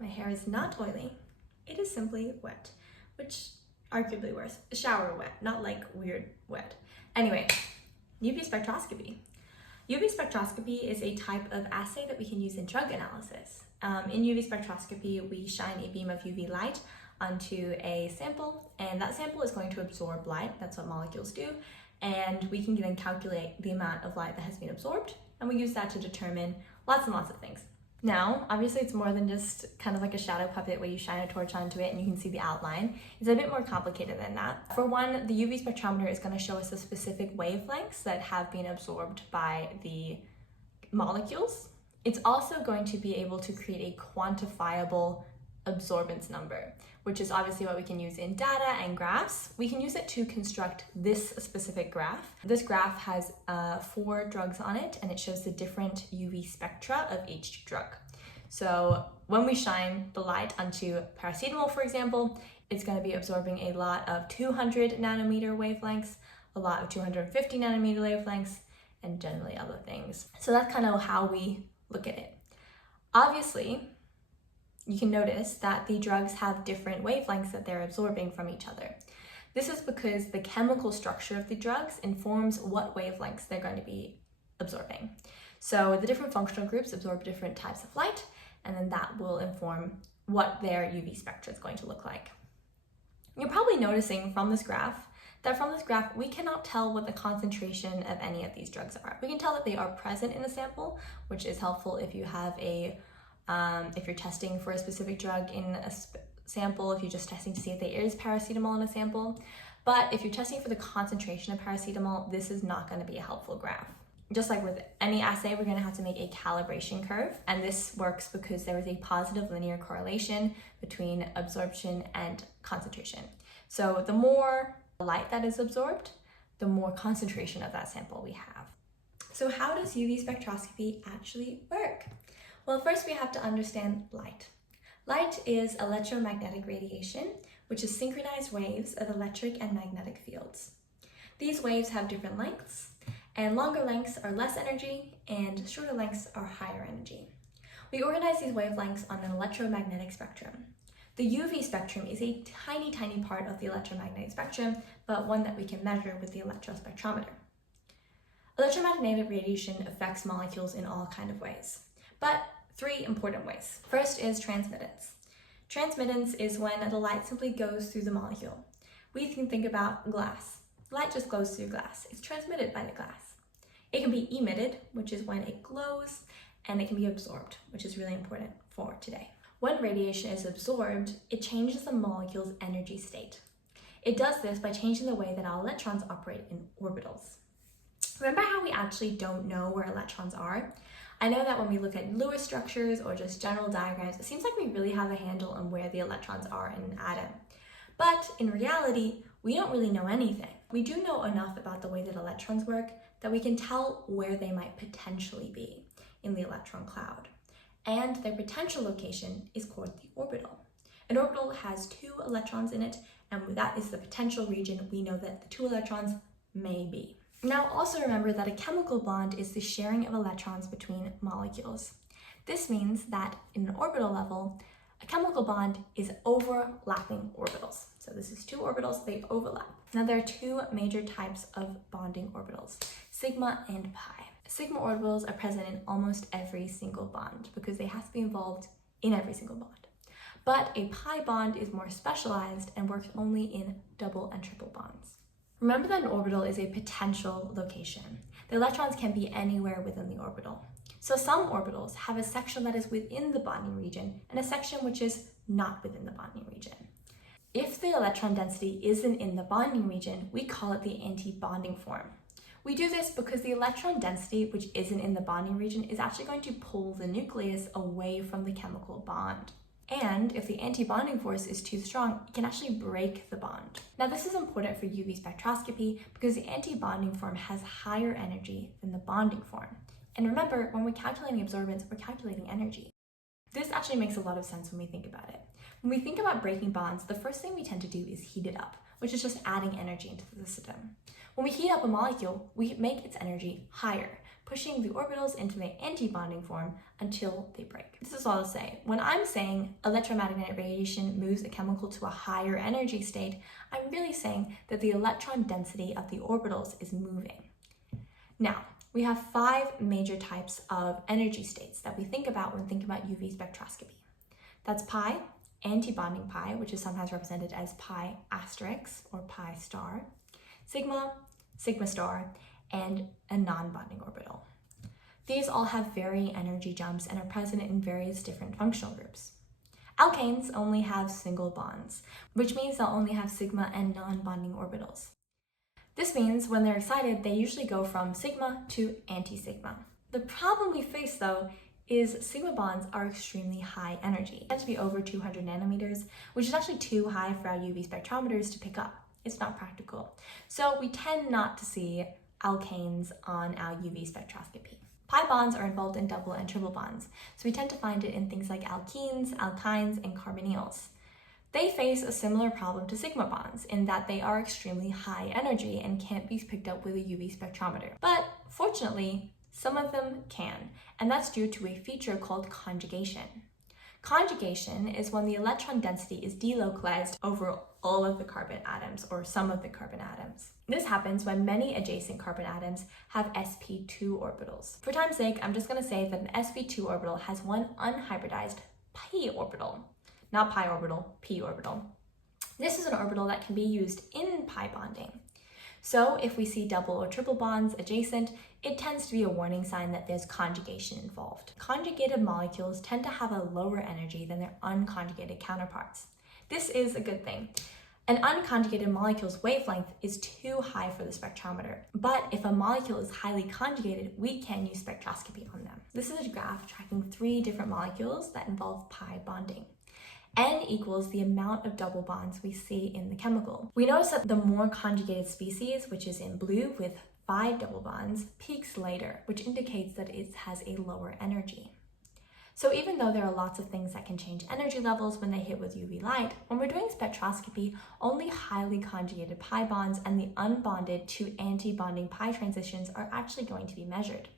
My hair is not oily. It is simply wet, which arguably worse. Shower wet, not like weird wet. Anyway, UV spectroscopy. UV spectroscopy is a type of assay that we can use in drug analysis. In UV spectroscopy, we shine a beam of UV light onto a sample, and that sample is going to absorb light. That's what molecules do. And we can then calculate the amount of light that has been absorbed, and we use that to determine lots and lots of things. Now, obviously it's more than just kind of like a shadow puppet where you shine a torch onto it and you can see the outline. It's a bit more complicated than that. For one, the UV spectrometer is going to show us the specific wavelengths that have been absorbed by the molecules. It's also going to be able to create a quantifiable absorbance number, which is obviously what we can use in data and graphs. We can use it to construct this specific graph. This graph has 4 drugs on it, and it shows the different UV spectra of each drug. So when we shine the light onto paracetamol, for example, it's going to be absorbing a lot of 200 nanometer wavelengths, a lot of 250 nanometer wavelengths, and generally other things. So that's kind of how we look at it. Obviously, you can notice that the drugs have different wavelengths that they're absorbing from each other. This is because the chemical structure of the drugs informs what wavelengths they're going to be absorbing. So the different functional groups absorb different types of light, and then that will inform what their UV spectra is going to look like. You're probably noticing from this graph that we cannot tell what the concentration of any of these drugs are. We can tell that they are present in the sample, which is helpful if you have if you're testing for a specific drug in a sample, if you're just testing to see if there is paracetamol in a sample. But if you're testing for the concentration of paracetamol, this is not going to be a helpful graph. Just like with any assay, we're going to have to make a calibration curve, and this works because there is a positive linear correlation between absorption and concentration. So the more light that is absorbed, the more concentration of that sample we have. So how does UV spectroscopy actually work? Well, first we have to understand light. Light is electromagnetic radiation, which is synchronized waves of electric and magnetic fields. These waves have different lengths, and longer lengths are less energy, and shorter lengths are higher energy. We organize these wavelengths on an electromagnetic spectrum. The UV spectrum is a tiny, tiny part of the electromagnetic spectrum, but one that we can measure with the electrospectrometer. Electromagnetic radiation affects molecules in all kinds of ways, but 3 important ways. First is transmittance. Transmittance is when the light simply goes through the molecule. We can think about glass. Light just goes through glass. It's transmitted by the glass. It can be emitted, which is when it glows, and it can be absorbed, which is really important for today. When radiation is absorbed, it changes the molecule's energy state. It does this by changing the way that our electrons operate in orbitals. Remember how we actually don't know where electrons are? I know that when we look at Lewis structures or just general diagrams, it seems like we really have a handle on where the electrons are in an atom. But in reality, we don't really know anything. We do know enough about the way that electrons work that we can tell where they might potentially be in the electron cloud. And their potential location is called the orbital. An orbital has 2 electrons in it, and that is the potential region we know that the 2 electrons may be. Now also remember that a chemical bond is the sharing of electrons between molecules. This means that in an orbital level, a chemical bond is overlapping orbitals. So this is 2 orbitals, they overlap. Now there are 2 major types of bonding orbitals, sigma and pi. Sigma orbitals are present in almost every single bond because they have to be involved in every single bond. But a pi bond is more specialized and works only in double and triple bonds. Remember that an orbital is a potential location. The electrons can be anywhere within the orbital. So some orbitals have a section that is within the bonding region and a section which is not within the bonding region. If the electron density isn't in the bonding region, we call it the anti-bonding form. We do this because the electron density, which isn't in the bonding region, is actually going to pull the nucleus away from the chemical bond. And if the anti-bonding force is too strong, it can actually break the bond. Now this is important for UV spectroscopy because the anti-bonding form has higher energy than the bonding form. And remember, when we're calculating absorbance, we're calculating energy. This actually makes a lot of sense when we think about it. When we think about breaking bonds, the first thing we tend to do is heat it up, which is just adding energy into the system. When we heat up a molecule, we make its energy higher pushing the orbitals into the anti-bonding form until they break. This is all to say, when I'm saying electromagnetic radiation moves a chemical to a higher energy state, I'm really saying that the electron density of the orbitals is moving. Now, we have 5 major types of energy states that we think about when thinking about UV spectroscopy. That's pi, anti-bonding pi, which is sometimes represented as pi asterisk or pi star, sigma, sigma star, and a non-bonding orbital. These all have varying energy jumps and are present in various different functional groups. Alkanes only have single bonds, which means they'll only have sigma and non-bonding orbitals. This means when they're excited, they usually go from sigma to anti-sigma. The problem we face though is sigma bonds are extremely high energy. They tend to be over 200 nanometers, which is actually too high for our UV spectrometers to pick up. It's not practical. So we tend not to see alkanes on our UV spectroscopy. Pi bonds are involved in double and triple bonds, so we tend to find it in things like alkenes, alkynes, and carbonyls. They face a similar problem to sigma bonds in that they are extremely high energy and can't be picked up with a UV spectrometer. But fortunately, some of them can, and that's due to a feature called conjugation. Conjugation is when the electron density is delocalized over all of the carbon atoms or some of the carbon atoms. This happens when many adjacent carbon atoms have sp2 orbitals. For time's sake, I'm just going to say that an sp2 orbital has one unhybridized p orbital. Not pi orbital, p orbital. This is an orbital that can be used in pi bonding. So if we see double or triple bonds adjacent, it tends to be a warning sign that there's conjugation involved. Conjugated molecules tend to have a lower energy than their unconjugated counterparts. This is a good thing. An unconjugated molecule's wavelength is too high for the spectrometer, but if a molecule is highly conjugated, we can use spectroscopy on them. This is a graph tracking 3 different molecules that involve pi bonding. N equals the amount of double bonds we see in the chemical. We notice that the more conjugated species, which is in blue with 5 double bonds, peaks later, which indicates that it has a lower energy. So even though there are lots of things that can change energy levels when they hit with UV light, when we're doing spectroscopy, only highly conjugated pi bonds and the unbonded to anti-bonding pi transitions are actually going to be measured.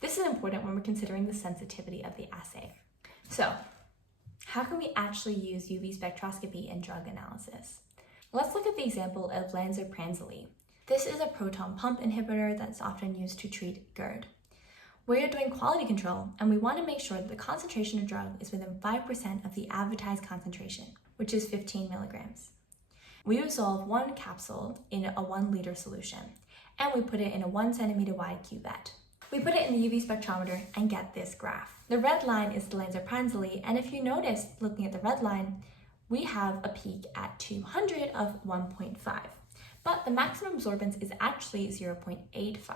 This is important when we're considering the sensitivity of the assay. So, how can we actually use UV spectroscopy in drug analysis? Let's look at the example of Lanzaprazole. This is a proton pump inhibitor that's often used to treat GERD. We are doing quality control, and we want to make sure that the concentration of drug is within 5% of the advertised concentration, which is 15 milligrams. We dissolve 1 capsule in a 1 liter solution, and we put it in a 1 centimeter wide cuvette. We put it in the UV spectrometer and get this graph. The red line is the Lanzaprazole, and if you notice, looking at the red line, we have a peak at 200 of 1.5. But the maximum absorbance is actually 0.85.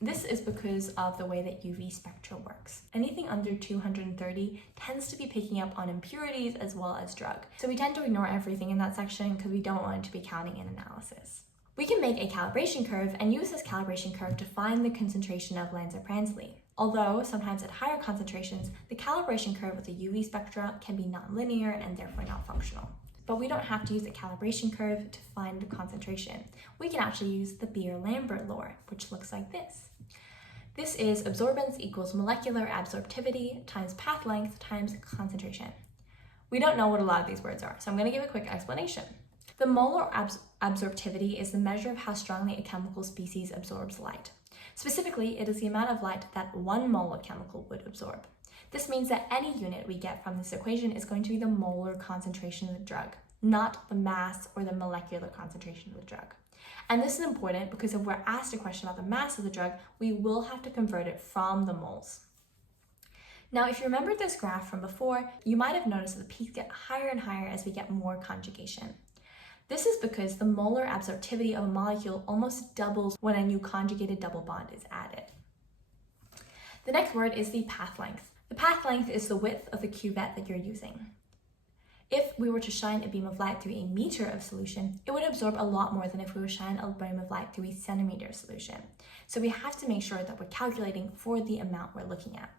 This is because of the way that UV spectra works. Anything under 230 tends to be picking up on impurities as well as drug. So we tend to ignore everything in that section because we don't want it to be counting in analysis. We can make a calibration curve and use this calibration curve to find the concentration of Lanzaprazole. Although sometimes at higher concentrations, the calibration curve with the UV spectra can be nonlinear and therefore not functional. But we don't have to use a calibration curve to find the concentration. We can actually use the Beer-Lambert Law, which looks like this. This is absorbance equals molecular absorptivity times path length times concentration. We don't know what a lot of these words are, so I'm going to give a quick explanation. The molar absorptivity is the measure of how strongly a chemical species absorbs light. Specifically, it is the amount of light that 1 mole of chemical would absorb. This means that any unit we get from this equation is going to be the molar concentration of the drug, not the mass or the molecular concentration of the drug. And this is important because if we're asked a question about the mass of the drug, we will have to convert it from the moles. Now, if you remember this graph from before, you might have noticed that the peaks get higher and higher as we get more conjugation. This is because the molar absorptivity of a molecule almost doubles when a new conjugated double bond is added. The next word is the path length. The path length is the width of the cuvette that you're using. If we were to shine a beam of light through a meter of solution, it would absorb a lot more than if we were to shine a beam of light through a centimeter solution. So we have to make sure that we're calculating for the amount we're looking at.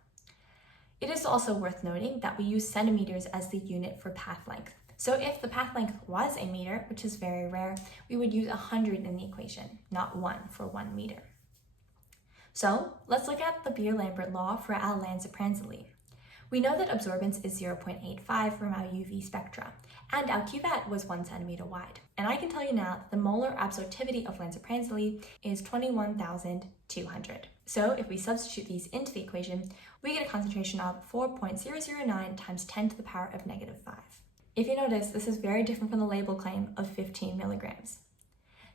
It is also worth noting that we use centimeters as the unit for path length. So if the path length was a meter, which is very rare, we would use 100 in the equation, not 1 for 1 meter. So let's look at the Beer-Lambert Law for our Lansoprazole. We know that absorbance is 0.85 from our UV spectra, and our cuvette was 1 centimeter wide. And I can tell you now that the molar absorptivity of lansoprazole is 21,200. So if we substitute these into the equation, we get a concentration of 4.009 times 10 to the power of negative 5. If you notice, this is very different from the label claim of 15 milligrams.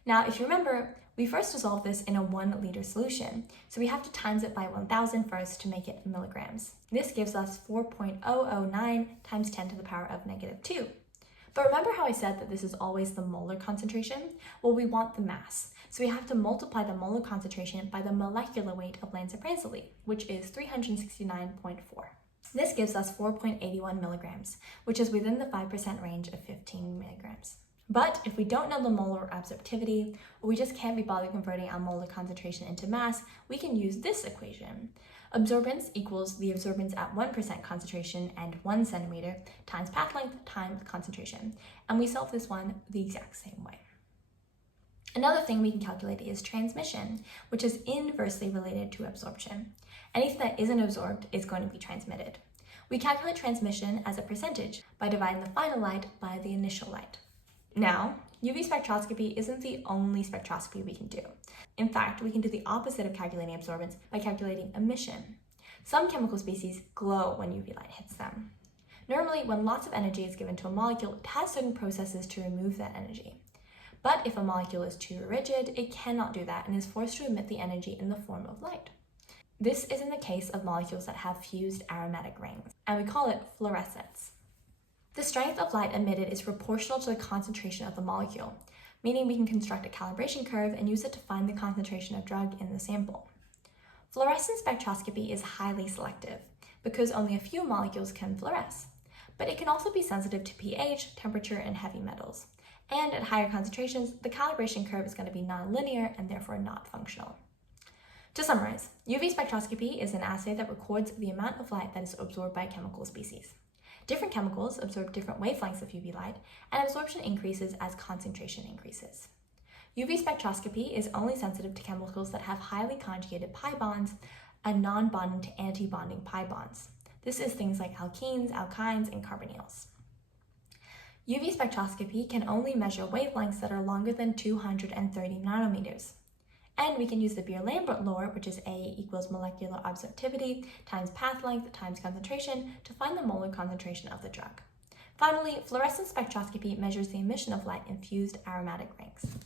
Now, if you remember, we first dissolved this in a 1 liter solution, so we have to times it by 1,000 first to make it milligrams. This gives us 4.009 times 10 to the power of negative 2. But remember how I said that this is always the molar concentration? Well, we want the mass, so we have to multiply the molar concentration by the molecular weight of lansoprazole, which is 369.4. This gives us 4.81 milligrams, which is within the 5% range of 15 milligrams. But if we don't know the molar absorptivity, or we just can't be bothered converting our molar concentration into mass, we can use this equation. Absorbance equals the absorbance at 1% concentration and 1 centimeter times path length times concentration. And we solve this one the exact same way. Another thing we can calculate is transmission, which is inversely related to absorption. Anything that isn't absorbed is going to be transmitted. We calculate transmission as a percentage by dividing the final light by the initial light. Now, UV spectroscopy isn't the only spectroscopy we can do. In fact, we can do the opposite of calculating absorbance by calculating emission. Some chemical species glow when UV light hits them. Normally, when lots of energy is given to a molecule, it has certain processes to remove that energy. But if a molecule is too rigid, it cannot do that and is forced to emit the energy in the form of light. This is in the case of molecules that have fused aromatic rings, and we call it fluorescence. The strength of light emitted is proportional to the concentration of the molecule, meaning we can construct a calibration curve and use it to find the concentration of drug in the sample. Fluorescent spectroscopy is highly selective because only a few molecules can fluoresce, but it can also be sensitive to pH, temperature, and heavy metals. And at higher concentrations, the calibration curve is going to be nonlinear and therefore not functional. To summarize, UV spectroscopy is an assay that records the amount of light that is absorbed by a chemical species. Different chemicals absorb different wavelengths of UV light, and absorption increases as concentration increases. UV spectroscopy is only sensitive to chemicals that have highly conjugated pi bonds and non-bonding to anti-bonding pi bonds. This is things like alkenes, alkynes, and carbonyls. UV spectroscopy can only measure wavelengths that are longer than 230 nanometers. And we can use the Beer-Lambert Law, which is A equals molecular absorptivity times path length times concentration, to find the molar concentration of the drug. Finally, fluorescent spectroscopy measures the emission of light in fused aromatic rings.